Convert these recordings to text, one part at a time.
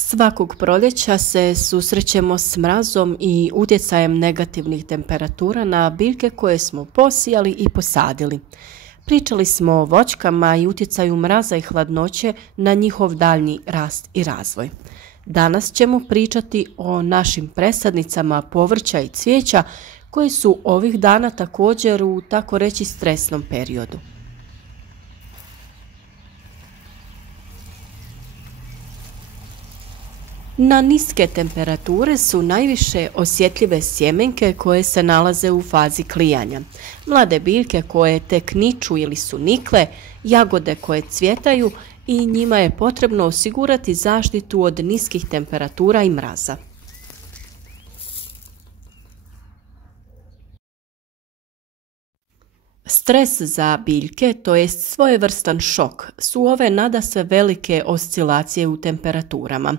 Svakog proljeća se susrećemo s mrazom i utjecajem negativnih temperatura na biljke koje smo posijali i posadili. Pričali smo o voćkama i utjecaju mraza i hladnoće na njihov daljnji rast i razvoj. Danas ćemo pričati o našim presadnicama povrća i cvijeća koji su ovih dana također u tako reći stresnom periodu. Na niske temperature su najviše osjetljive sjemenke koje se nalaze u fazi klijanja, mlade biljke koje tek niču ili su nikle, jagode koje cvjetaju i njima je potrebno osigurati zaštitu od niskih temperatura i mraza. Stres za biljke, to jest svojevrstan šok, su ove nadasve velike oscilacije u temperaturama.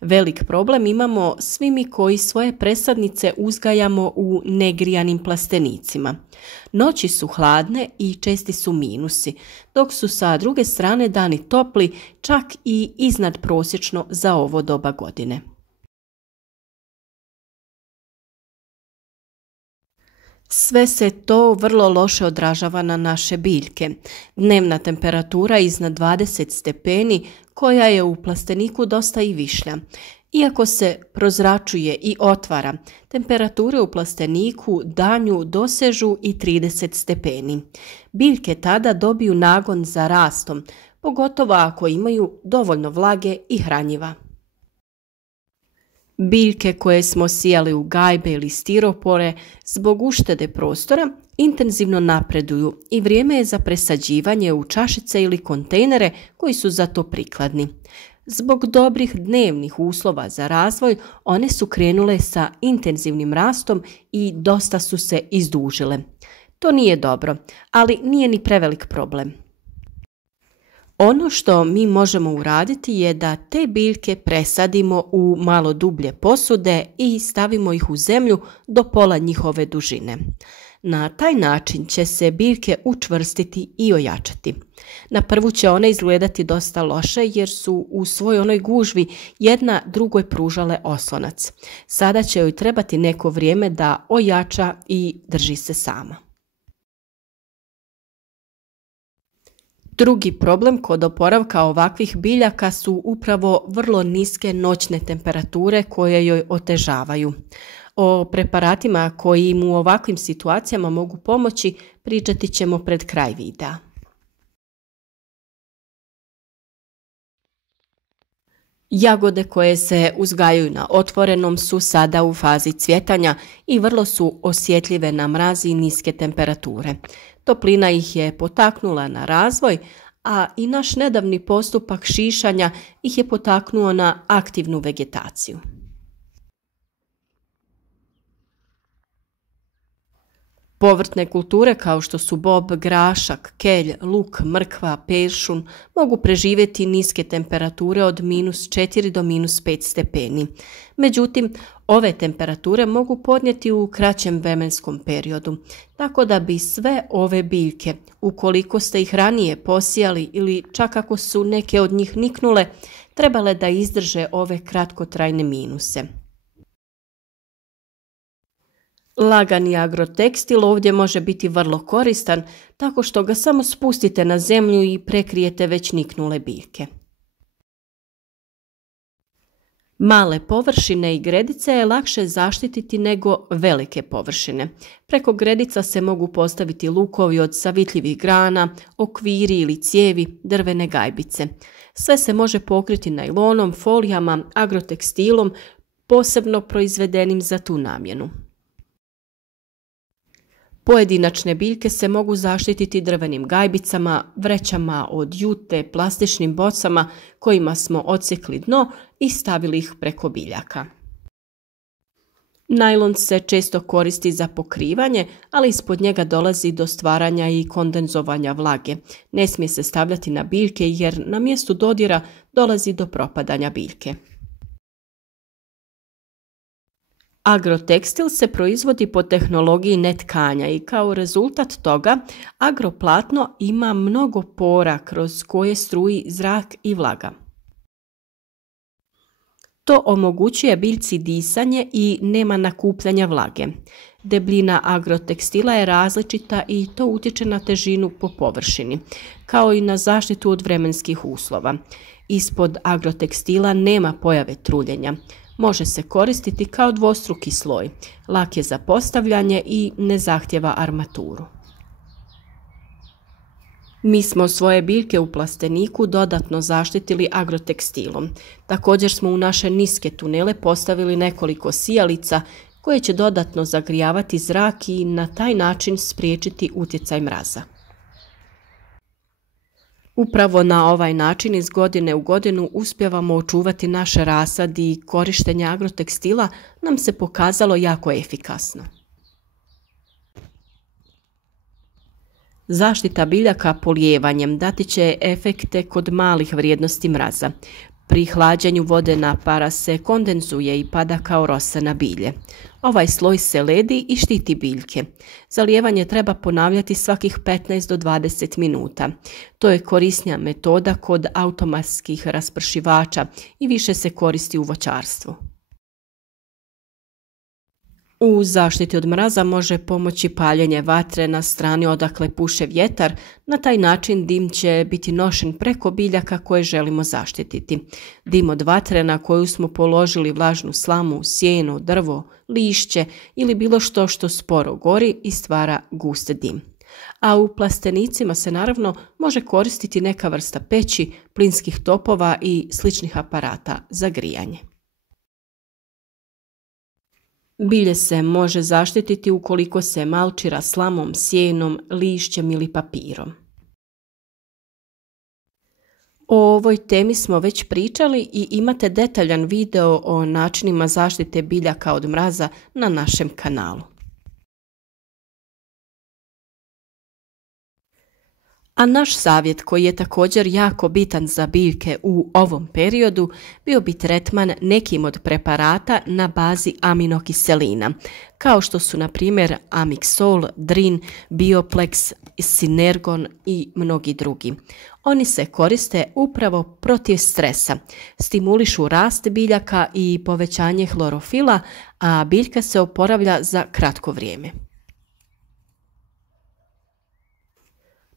Velik problem imamo svi mi koji svoje presadnice uzgajamo u negrijanim plastenicima. Noći su hladne i česti su minusi, dok su sa druge strane dani topli, čak i iznadprosječno za ovo doba godine. Sve se to vrlo loše odražava na naše biljke. Dnevna temperatura iznad 20 stepeni, koja je u plasteniku dosta i višlja. Iako se prozračuje i otvara, temperature u plasteniku danju dosežu i 30 stepeni. Biljke tada dobiju nagon za rastom, pogotovo ako imaju dovoljno vlage i hranjiva. Biljke koje smo sijali u gajbe ili stiropore zbog uštede prostora intenzivno napreduju i vrijeme je za presađivanje u čašice ili kontejnere koji su za to prikladni. Zbog dobrih dnevnih uslova za razvoj one su krenule sa intenzivnim rastom i dosta su se izdužile. To nije dobro, ali nije ni prevelik problem. Ono što mi možemo uraditi je da te biljke presadimo u malo dublje posude i stavimo ih u zemlju do pola njihove dužine. Na taj način će se biljke učvrstiti i ojačati. Na prvu će one izgledati dosta loše jer su u svojoj onoj gužvi jedna drugoj pružale oslonac. Sada će joj trebati neko vrijeme da ojača i drži se sama. Drugi problem kod oporavka ovakvih biljaka su upravo vrlo niske noćne temperature koje joj otežavaju. O preparatima koji im u ovakvim situacijama mogu pomoći pričati ćemo pred kraj videa. Jagode koje se uzgajaju na otvorenom su sada u fazi cvjetanja i vrlo su osjetljive na mraz i niske temperature. Toplina ih je potaknula na razvoj, a i naš nedavni postupak šišanja ih je potaknuo na aktivnu vegetaciju. Povrtne kulture kao što su bob, grašak, kelj, luk, mrkva, peršun mogu preživjeti niske temperature od -4 do -5 stepeni. Međutim, ove temperature mogu podnijeti u kraćem vremenskom periodu, tako da bi sve ove biljke, ukoliko ste ih ranije posijali ili čak ako su neke od njih niknule, trebale da izdrže ove kratkotrajne minuse. Lagani agrotekstil ovdje može biti vrlo koristan tako što ga samo spustite na zemlju i prekrijete već niknule biljke. Male površine i gredice je lakše zaštititi nego velike površine. Preko gredica se mogu postaviti lukovi od savitljivih grana, okviri ili cijevi, drvene gajbice. Sve se može pokriti najlonom, folijama, agrotekstilom, posebno proizvedenim za tu namjenu. Pojedinačne biljke se mogu zaštititi drvenim gajbicama, vrećama od jute, plastičnim bocama kojima smo odsjekli dno i stavili ih preko biljaka. Najlon se često koristi za pokrivanje, ali ispod njega dolazi do stvaranja i kondenzovanja vlage. Ne smije se stavljati na biljke jer na mjestu dodira dolazi do propadanja biljke. Agrotekstil se proizvodi po tehnologiji netkanja i kao rezultat toga agroplatno ima mnogo pora kroz koje struji zrak i vlaga. To omogućuje biljci disanje i nema nakupljanja vlage. Debljina agrotekstila je različita i to utječe na težinu po površini, kao i na zaštitu od vremenskih uslova. Ispod agrotekstila nema pojave truljenja. Može se koristiti kao dvostruki sloj, lak je za postavljanje i ne zahtjeva armaturu. Mi smo svoje biljke u plasteniku dodatno zaštitili agrotekstilom. Također smo u naše niske tunele postavili nekoliko sijalica koje će dodatno zagrijavati zrak i na taj način spriječiti utjecaj mraza. Upravo na ovaj način iz godine u godinu uspijevamo očuvati naš rasad i korištenje agrotekstila nam se pokazalo jako efikasno. Zaštita biljaka polijevanjem dati će efekte kod malih vrijednosti mraza. Pri hlađenju vodena para se kondenzuje i pada kao rosa na bilje. Ovaj sloj se ledi i štiti biljke. Zalijevanje treba ponavljati svakih 15 do 20 minuta. To je korisnija metoda kod automatskih raspršivača i više se koristi u voćarstvu. U zaštiti od mraza može pomoći paljenje vatre na strani odakle puše vjetar, na taj način dim će biti nošen preko biljaka koje želimo zaštititi. Dim od vatre na koju smo položili vlažnu slamu, sjenu, drvo, lišće ili bilo što sporo gori i stvara gust dim. A u plastenicima se naravno može koristiti neka vrsta peći, plinskih topova i sličnih aparata za grijanje. Bilje se može zaštititi ukoliko se malčira slamom, sjenom, lišćem ili papirom. O ovoj temi smo već pričali i imate detaljan video o načinima zaštite biljaka od mraza na našem kanalu. A naš savjet koji je također jako bitan za biljke u ovom periodu bio bi tretman nekim od preparata na bazi aminokiselina, kao što su na primjer Amixol, Drin, Bioplex, Synergon i mnogi drugi. Oni se koriste upravo protiv stresa, stimulišu rast biljaka i povećanje klorofila, a biljka se oporavlja za kratko vrijeme.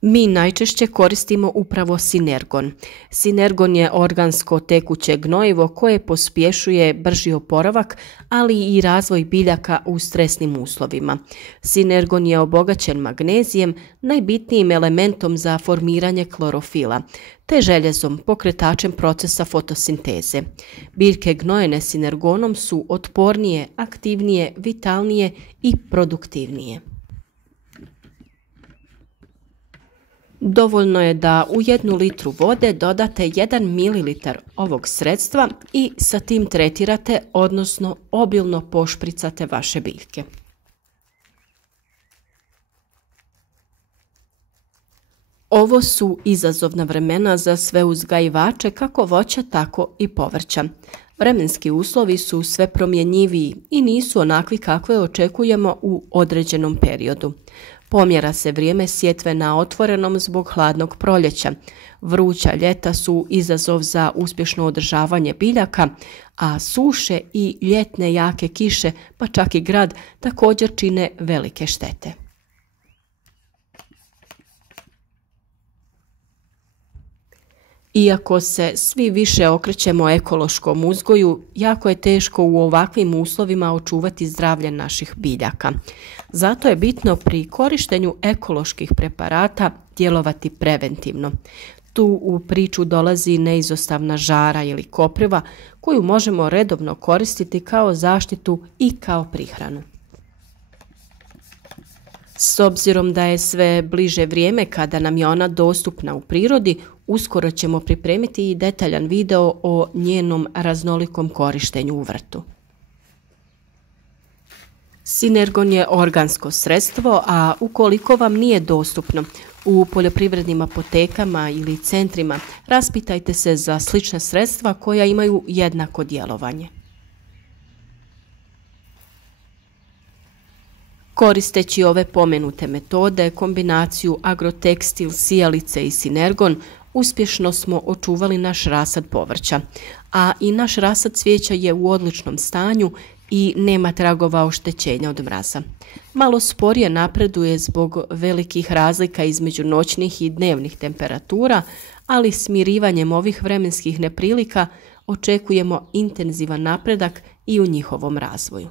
Mi najčešće koristimo upravo Synergon. Synergon je organsko tekuće gnojivo koje pospješuje brži oporavak, ali i razvoj biljaka u stresnim uslovima. Synergon je obogaćen magnezijem, najbitnijim elementom za formiranje klorofila, te željezom, pokretačem procesa fotosinteze. Biljke gnojene Synergonom su otpornije, aktivnije, vitalnije i produktivnije. Dovoljno je da u 1 litru vode dodate 1 ml ovog sredstva i sa tim tretirate, odnosno obilno pošpricate vaše biljke. Ovo su izazovna vremena za sve uzgajivače kako voća, tako i povrća. Vremenski uslovi su sve promjenjiviji i nisu onakvi kakve očekujemo u određenom periodu. Pomjera se vrijeme sjetve na otvorenom zbog hladnog proljeća. Vruća ljeta su izazov za uspješno održavanje biljaka, a suše i ljetne jake kiše, pa čak i grad, također čine velike štete. Iako se svi više okrećemo ekološkom uzgoju, jako je teško u ovakvim uslovima očuvati zdravlje naših biljaka. Zato je bitno pri korištenju ekoloških preparata djelovati preventivno. Tu u priču dolazi neizostavna žara ili kopriva koju možemo redovno koristiti kao zaštitu i kao prihranu. S obzirom da je sve bliže vrijeme kada nam je ona dostupna u prirodi, uskoro ćemo pripremiti i detaljan video o njenom raznolikom korištenju u vrtu. Synergon je organsko sredstvo, a ukoliko vam nije dostupno u poljoprivrednim apotekama ili centrima, raspitajte se za slična sredstva koja imaju jednako djelovanje. Koristeći ove pomenute metode, kombinaciju agrotekstil, sijalice i sinergon, uspješno smo očuvali naš rasad povrća, a i naš rasad cvijeća je u odličnom stanju i nema tragova oštećenja od mraza. Malo sporije napreduje zbog velikih razlika između noćnih i dnevnih temperatura, ali smirivanjem ovih vremenskih neprilika očekujemo intenzivan napredak i u njihovom razvoju.